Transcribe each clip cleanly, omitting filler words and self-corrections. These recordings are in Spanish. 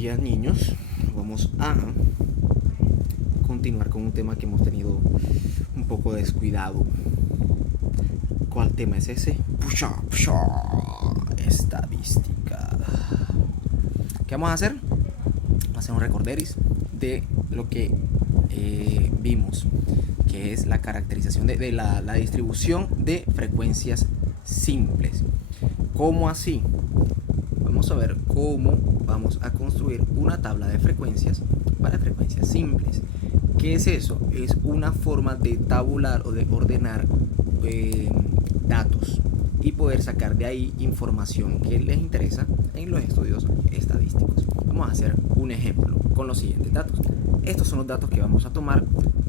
días, niños. Vamos a continuar con un tema que hemos tenido un poco descuidado. ¿Cuál tema es ese? Estadística. ¿Qué vamos a hacer? Vamos a hacer un recorderis de lo que vimos, que es la caracterización de la distribución de frecuencias simples. ¿Cómo así? Vamos a ver cómo vamos a construir una tabla de frecuencias para frecuencias simples. ¿Qué es eso? Es una forma de tabular o de ordenar datos y poder sacar de ahí información que les interesa en los estudios estadísticos. Vamos a hacer un ejemplo con los siguientes datos. Estos son los datos que vamos a tomar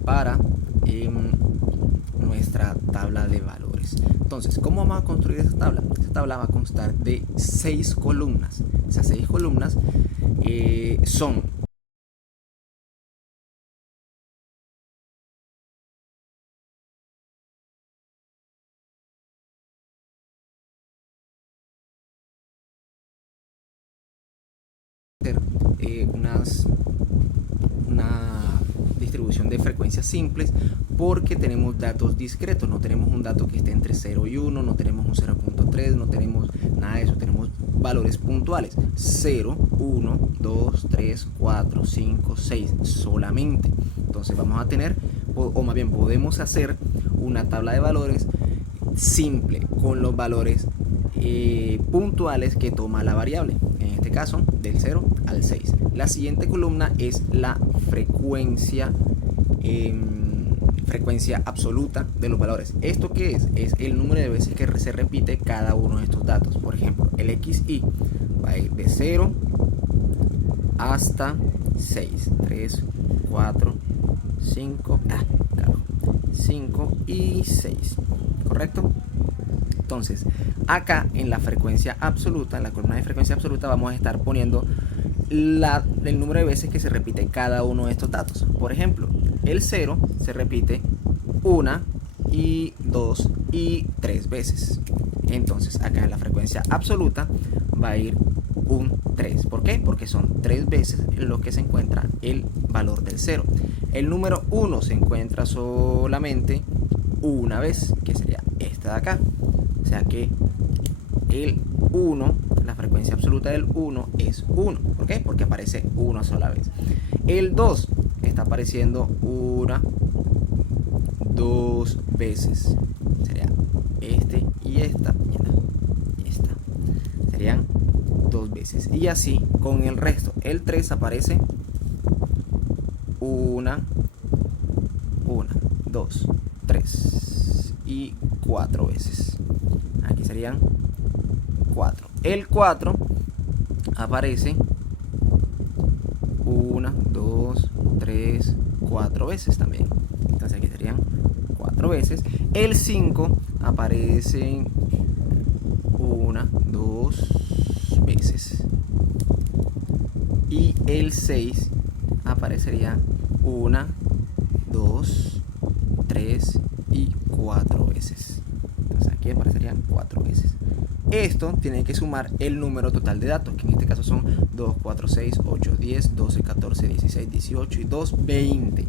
para nuestra tabla de valores. Entonces, ¿cómo vamos a construir esta tabla? Esta tabla va a constar de 6 columnas. Esas 6 columnas son una distribución de frecuencias simples porque tenemos datos discretos, no tenemos un dato que esté entre 0 y 1, no tenemos un 0.3, no tenemos nada de eso, tenemos valores puntuales, 0, 1, 2, 3, 4, 5, 6 solamente. Entonces vamos a tener, o más bien podemos hacer una tabla de valores simple con los valores puntuales que toma la variable, en este caso del 0 al 6. La siguiente columna es la frecuencia absoluta de los valores. ¿Esto qué es? Es el número de veces que se repite cada uno de estos datos. Por ejemplo, el XY va a ir de 0 hasta 6, 3, 4, 5 y 6, ¿correcto? Entonces, acá en la frecuencia absoluta, en la columna de frecuencia absoluta, vamos a estar poniendo el número de veces que se repite cada uno de estos datos. Por ejemplo, el 0 se repite 1 y 2 y 3 veces. Entonces, acá en la frecuencia absoluta va a ir un 3. ¿Por qué? Porque son 3 veces en lo que se encuentra el valor del 0. El número 1 se encuentra solamente una vez, que sería esta de acá. O sea que el 1, la frecuencia absoluta del 1 es 1. ¿Por qué? Porque aparece una sola vez. El 2 está apareciendo una, 2 veces. Sería este y esta. Y esta. Serían 2 veces. Y así con el resto. El 3 aparece una, 2, 3 y 4 veces. Aquí serían 4. El 4 aparece 1, 2, 3, 4 veces también. Entonces aquí serían 4 veces. El 5 aparece 1, 2 veces. Y el 6 aparecería 1, 2, 3 y 4 veces. Entonces aquí aparecerían 4 veces. Esto tiene que sumar el número total de datos, que en este caso son 2, 4, 6, 8, 10, 12, 14, 16, 18 y 2, 20.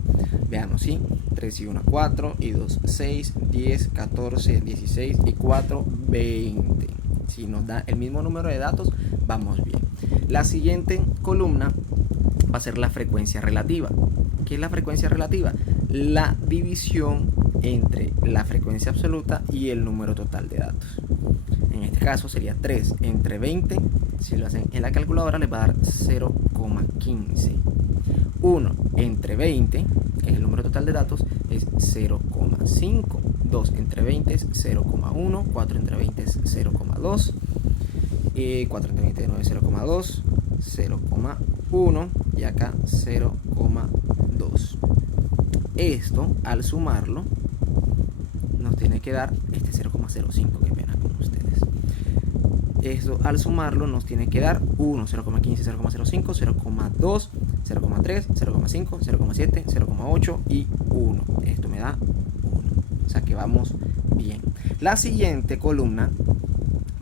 Veamos, ¿sí? 3 y 1, 4 y 2, 6, 10, 14, 16 y 4, 20. Si nos da el mismo número de datos, vamos bien. La siguiente columna va a ser la frecuencia relativa. ¿Qué es la frecuencia relativa? La división entre la frecuencia absoluta y el número total de datos. En este caso sería 3 entre 20. Si lo hacen en la calculadora les va a dar 0,15. 1 entre 20, que es el número total de datos, es 0,5. 2 entre 20 es 0,1. 4 entre 20 es 0,2. 4 entre 20 de nuevo es 0,2. 0,1 y acá 0,2. Esto al sumarlo nos tiene que dar este 0,05, que pena con ustedes. Esto al sumarlo nos tiene que dar 1, 0,15, 0,05, 0,2, 0,3, 0,5, 0,7, 0,8 y 1. Esto me da 1. O sea que vamos bien. La siguiente columna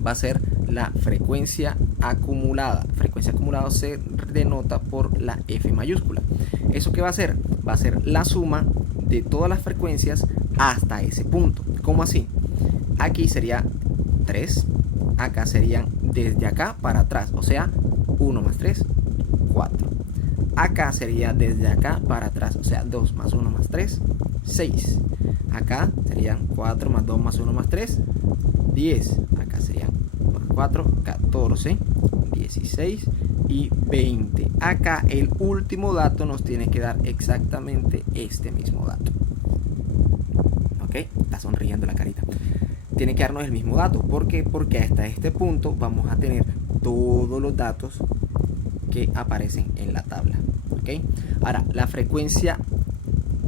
va a ser la frecuencia acumulada. Frecuencia acumulada se denota por la F mayúscula. ¿Eso qué va a ser? Va a ser la suma de todas las frecuencias hasta ese punto. ¿Cómo así? Aquí sería 3, acá serían desde acá para atrás, o sea, 1 más 3, 4. Acá sería desde acá para atrás, o sea, 2 más 1 más 3, 6. Acá serían 4 más 2 más 1 más 3, 10. Acá serían 4, 14, 16 y 20. Acá el último dato nos tiene que dar exactamente este mismo dato. ¿Ok? Está sonriendo la carita. Tiene que darnos el mismo dato. ¿Por qué? Porque hasta este punto vamos a tener todos los datos que aparecen en la tabla. ¿Ok? Ahora, la frecuencia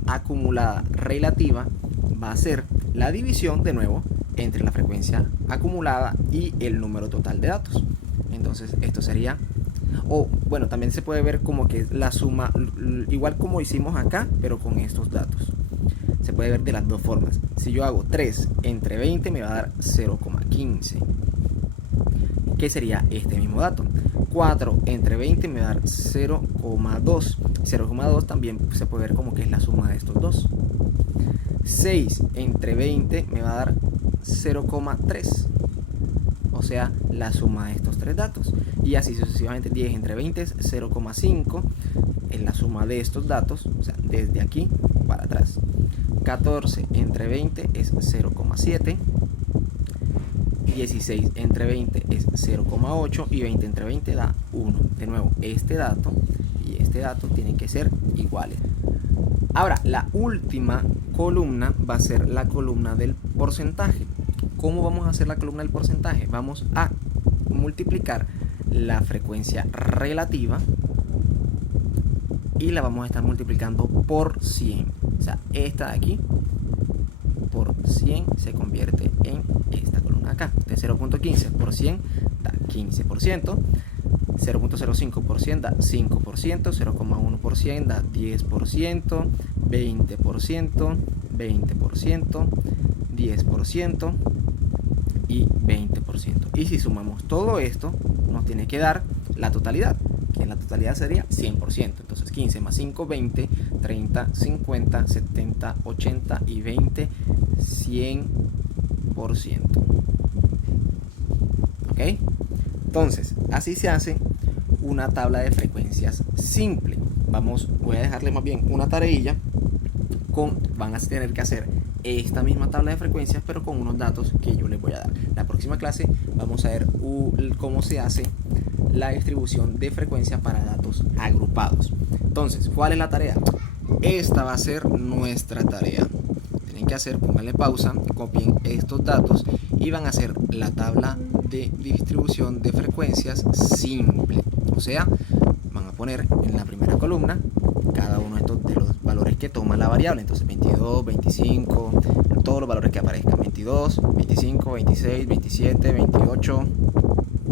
acumulada relativa va a ser la división, de nuevo, entre la frecuencia acumulada y el número total de datos. Entonces, esto sería... O, bueno, también se puede ver como que la suma, igual como hicimos acá, pero con estos datos. Se puede ver de las dos formas. Si yo hago 3 entre 20 me va a dar 0,15. ¿Qué sería este mismo dato? 4 entre 20 me va a dar 0,2. 0,2 también se puede ver como que es la suma de estos dos. 6 entre 20 me va a dar 0,3. O sea, la suma de estos tres datos. Y así sucesivamente. 10 entre 20 es 0,5. Es la suma de estos datos. O sea, desde aquí para atrás. 14 entre 20 es 0,7. 16 entre 20 es 0,8 y 20 entre 20 da 1. De nuevo, este dato y este dato tienen que ser iguales. Ahora, la última columna va a ser la columna del porcentaje. ¿Cómo vamos a hacer la columna del porcentaje? Vamos a multiplicar la frecuencia relativa y la vamos a estar multiplicando por 100. O sea, esta de aquí por 100 se convierte en esta columna acá. De 0.15 por 100 da 15%. 0.05% da 5%, 0,1% da 10%, 20%, 20%, 10% y 20%. Y si sumamos todo esto, nos tiene que dar la totalidad, que la totalidad sería 100%. Entonces 15 más 5, 20, 30, 50, 70, 80 y 20, 100%. ¿Ok? Entonces, así se hace una tabla de frecuencias simple. Voy a dejarles más bien una tareilla van a tener que hacer esta misma tabla de frecuencias, pero con unos datos que yo les voy a dar. La próxima clase vamos a ver cómo se hace la distribución de frecuencia para datos agrupados. Entonces, ¿cuál es la tarea? Esta va a ser nuestra tarea. Tienen que hacer, pónganle pausa, copien estos datos y van a hacer la tabla de distribución de frecuencias simple. O sea, van a poner en la primera columna cada uno de los valores que toma la variable. Entonces 22, 25, todos los valores que aparezcan: 22, 25, 26, 27, 28,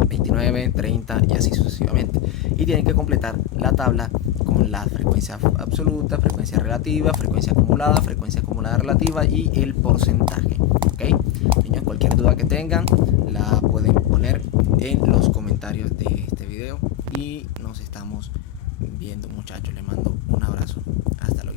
29, 30 y así sucesivamente. Y tienen que completar la tabla con la frecuencia absoluta, frecuencia relativa, frecuencia acumulada relativa y el porcentaje. ¿Ok? Niños, cualquier duda que tengan la pueden poner en los comentarios de este video y nos estamos viendo, muchachos. Les mando un abrazo. Hasta luego.